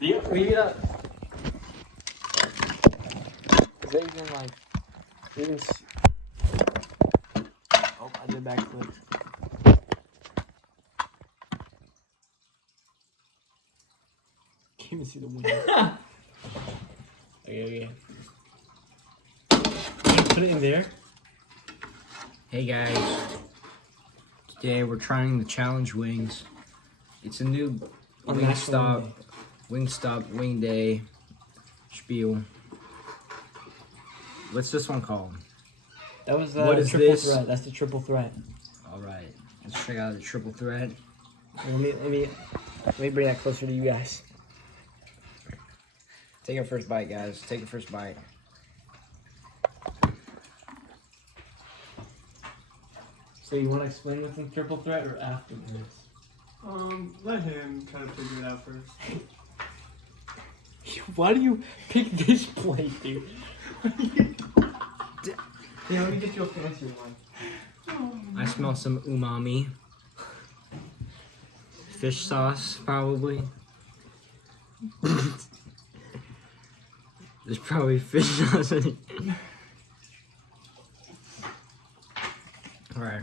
Leave it up. Is that even like... Even... Oh, I did backflip. Can't even see the window. Okay. Put it in there. Hey guys. Today we're trying the challenge wings. It's a new Wingstop wing day spiel. What's this one called? That was the What is triple this? threat. That's the triple threat. All right, let's check out the triple threat. Let me bring that closer to you guys. Take your first bite, guys. Take your first bite. So you want to explain what's in triple threat or after this? Let him try to figure it out first. Why do you pick this plate, dude? Yeah, let me get you a fancy one. I smell some umami. Fish sauce, probably. There's probably fish sauce in it. Alright.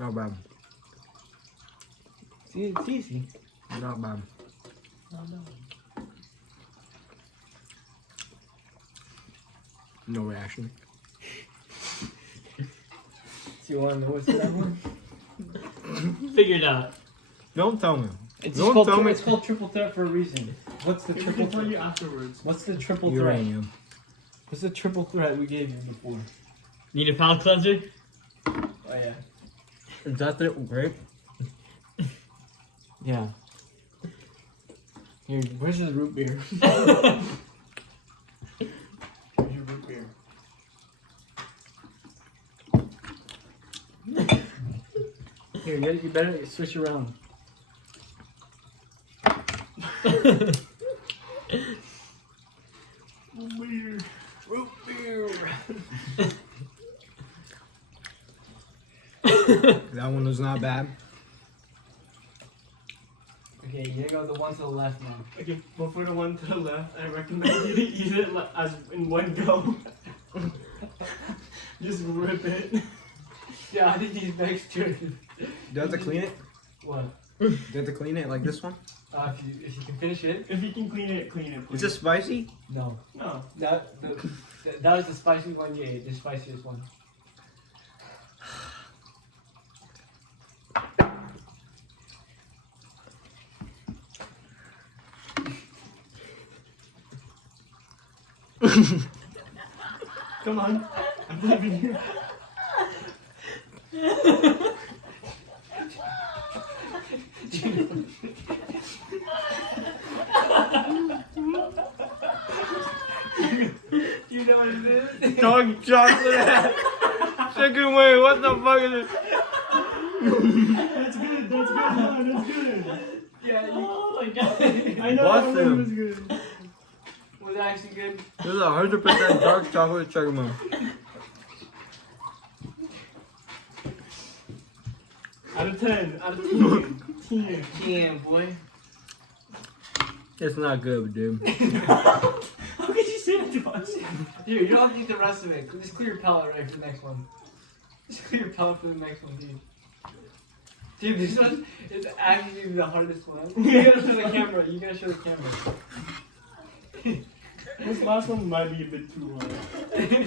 Not bad. See, it's easy. Not bad. No reaction. So you want to know what's in that one? Figure it out. Don't tell me. It's Don't tell me. It's called triple threat for a reason. What's the We triple can tell you threat? afterwards. What's the triple threat? Uranium. What's the triple threat we gave you before? Need a palate cleanser? Oh yeah. Is that the grape? Yeah. Here, where's his root beer? Here's your root beer. Here, you better switch around. Root beer. That one was not bad. Okay, you gotta go the one to the left now. Okay, before the one to the left, I recommend you to eat it as in one go. Just rip it. Yeah, I think these bags too. Do you have to clean it? What? Do you have to clean it like this one? If you can finish it. If you can clean it, please. Is it spicy? No. No. That was the spicy one you ate, the spiciest one. Come on. I'm leaving you. You know what it is? Dark chocolate chicken wing. What the fuck is it? That's good. That's good. That's good. Yeah, Oh my god. I know Bless that him. one was good. was it actually good? This is 100% dark chocolate chicken wing. Out of 10. Out of 10. 10, boy. It's not good, dude. How could you say that to us? Here, you don't have to eat the rest of it. Just clear your palate right for the next one. Just clear your palate for the next one, dude. Dude, this one is actually the hardest one. You gotta show the camera. You gotta show the camera. This last one might be a bit too hard.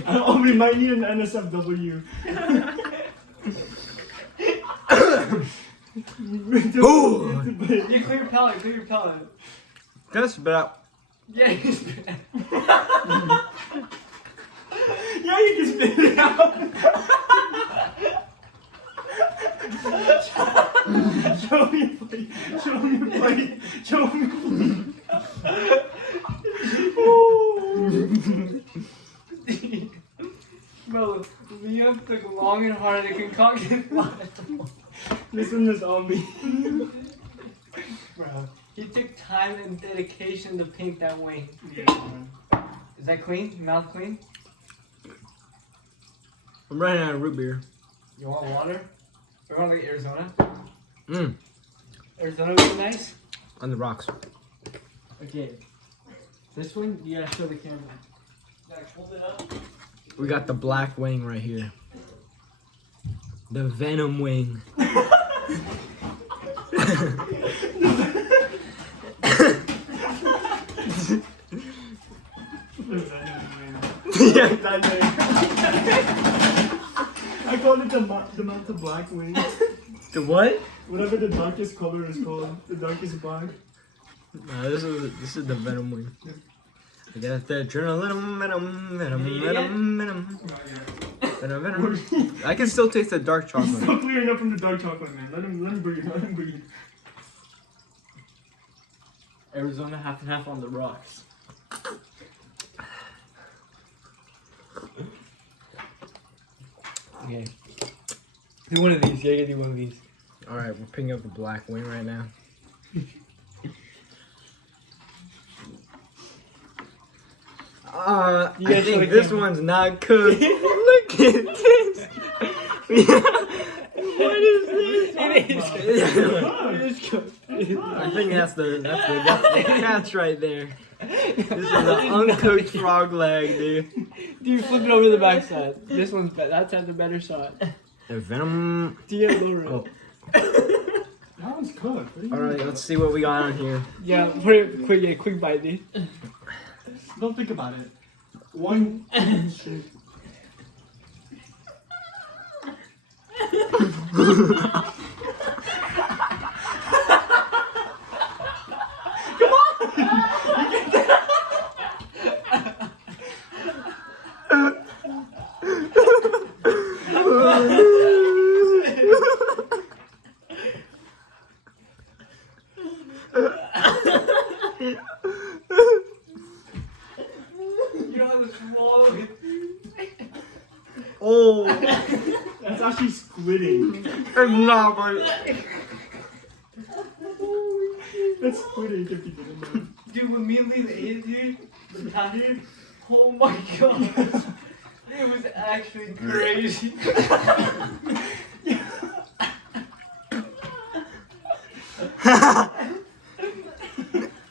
Oh, we might need an NSFW. Ooh. You clear your palate. Clear your palate. Can I spit out? Yeah, you spit it. Yeah, you can spit it out. Show me your plate. Show me your plate. Show me your plate. Bro, you have to look long and hard to concoct it. This one is on me. Bro, he took time and dedication to paint that wing. Yeah, man. Is that clean? Mouth clean? I'm running out of root beer. You want water? You want like Arizona? Mmm. Arizona would be nice. On the rocks. Okay. This one, you gotta show the camera. Like, hold it up. We got the black wing right here. The venom wing. Yeah, that name. I call it the mount of black wing. The what? Whatever the darkest color is called, the darkest black. No, this is the venom wing. I got the adrenaline, venom. I can still taste the dark He's chocolate. still clearing up from the dark chocolate, man. Let him breathe. Let him breathe. Arizona half and half on the rocks. Okay. Do one of these. Yeah, do one of these. All right, we're picking up the black wing right now. I guys think like this him? one's not cooked. Look at this. What is this? It is cooked. I think that's the catch right there. This is an uncooked frog leg, dude. Dude, flip it over to the back side. This one's better. That side's a better shot. The venom. Yeah, lower Oh. That one's cooked. What do you All mean? right, let's see what we got on here. Yeah, put it quick. Yeah, quick bite, dude. Don't think about it. One. You don't have to swallow it. Oh, That's actually squidding. it's not, but That's squidding if you didn't know. Dude, when me and Lee ate it, dude, the time, dude, oh my god. It was actually crazy.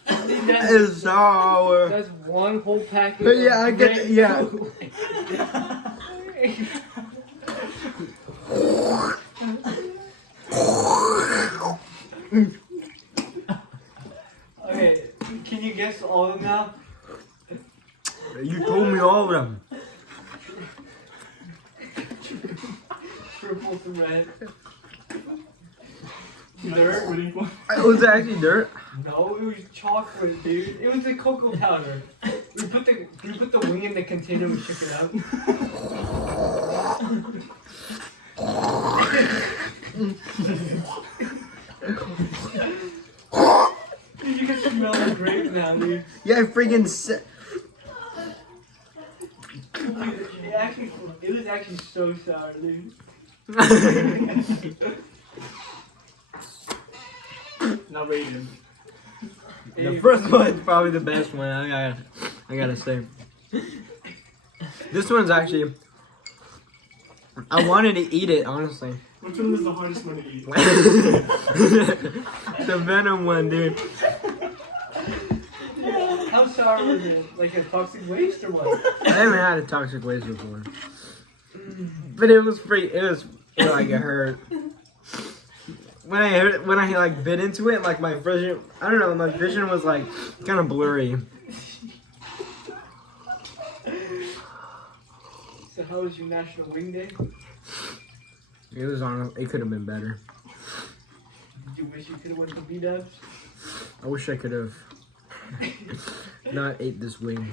it's sour. That's one whole package. But yeah, I get grape yeah. Kool. Okay, can you guess all of them now? You told me all of them. Triple threat. Dirt. Squidding one. It was actually dirt. No, it was chocolate, dude. It was the cocoa powder. We put the wing in the container. We shook it out. Dude, you can smell the grape now, dude. Yeah, I freaking said. It was actually so sour, dude. Now rate him. The first one's probably the best one. I gotta say. This one's actually. I wanted to eat it, honestly. Which one was the hardest one to eat? The venom one, dude. How sour was it? Like a toxic waste or what? I haven't had a toxic waste before, but it was free. It was like it hurt. When I like bit into it, like my vision, I don't know, my vision was like kind of blurry. So how was your National Wing Day? It was on. It could have been better. Did you wish you could have went to B-Dubs? I wish I could have not ate this wing.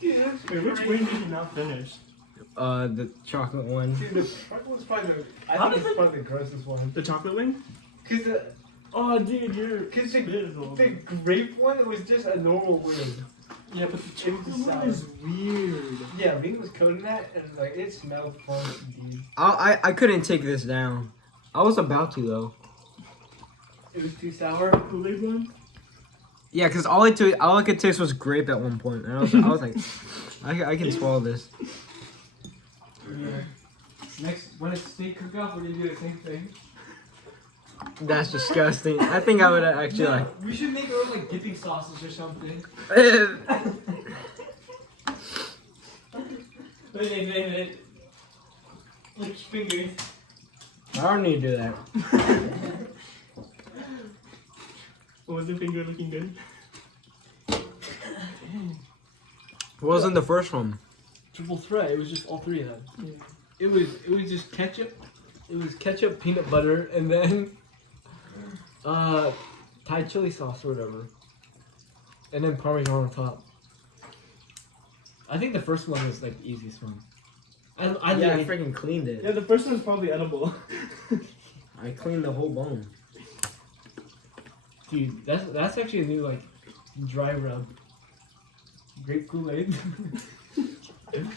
Dude, that's Wait, which crazy. wing did you not finish? The chocolate one. Dude, the chocolate one's probably I How think does it's probably the grossest one. The chocolate wing? Cause Oh, dude, you're. the grape one was just a normal wing. Yeah, but the It chocolate was one sour. is weird. Yeah, Ring was coating that, and like it smelled fun, dude. I couldn't take this down. I was about to though. It was too sour. Kool-Aid one? Yeah, cause all I could taste was grape at one point, and I was like, I can swallow this. Yeah. Next, when it's steak cook-off, we're gonna do the same thing. That's disgusting. I think I would actually No, like. we should make our own like dipping sauces or something. Wait. Like fingers. I don't need to do that. Was the finger looking good? What was in the first one? Triple threat. It was just all three of them. It was just ketchup. It was ketchup, peanut butter, and then Thai chili sauce or whatever, and then Parmesan on top. I think the first one was like the easiest one. I Yeah, I like, freaking cleaned Yeah, it. the first one's probably edible. I cleaned the whole bone. dude. That's actually a new like dry rub. Grape Kool-Aid.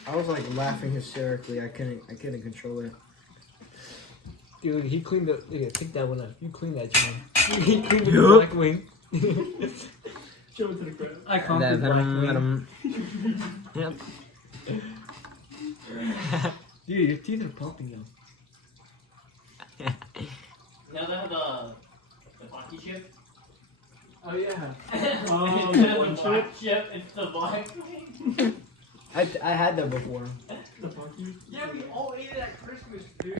I was like laughing hysterically. I couldn't control it. Dude, he cleaned the. Yeah, take that one up. You clean that, John. He cleaned the Yup. black wing. Show it to the crowd. I conquered black wing. Yep. Dude, your teeth are popping now. Now they have the hockey chip. Oh yeah. Oh, Instead the of one the black chip? chip, it's the black. I had that before. The funky? Yeah, we all ate it at Christmas, dude.